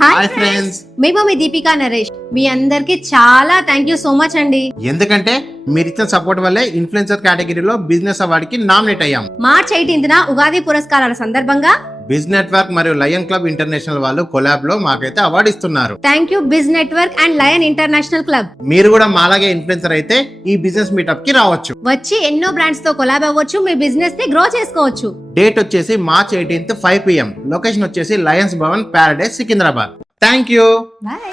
Hi friends, మేము మీ దీపికా నరేష్. మీ అందరికి చాలా థ్యాంక్ యూ సో మచ్ అండి. ఎందుకంటే మీరు ఇచ్చిన సపోర్ట్ వల్లే ఇన్ఫ్లుయెన్సర్ కేటగిరీలో బిజినెస్ అవార్డ్ కి నామినేట్ అయ్యాం. మార్చ్ 18న ఉగాది పురస్కారాల సందర్భంగా బిజ్ నెట్వర్క్ మరియు లయన్ క్లబ్ ఇంటర్నేషనల్ వాళ్ళు కొలాబ్ లో మాకైతే అవార్డు ఇస్తున్నారు. Thank you Bij network and lion international club. మీరు కూడా మాలాగే ఇన్ఫ్లుయెన్సర్ అయితే ఈ బిజినెస్ మీటప్ కి రావచ్చు. వచ్చి ఎన్నో బ్రాండ్స్ తో కొలాబ్ అవ్వచ్చు, మీ బిజినెస్ ని గ్రో చేసుకోవచ్చు. డేట్ వచ్చేసి మార్చ్ 18 5 PM. లొకేషన్ వచ్చేసి Lions Bhavan, Paradise, Secunderabad. Thank you. Bye.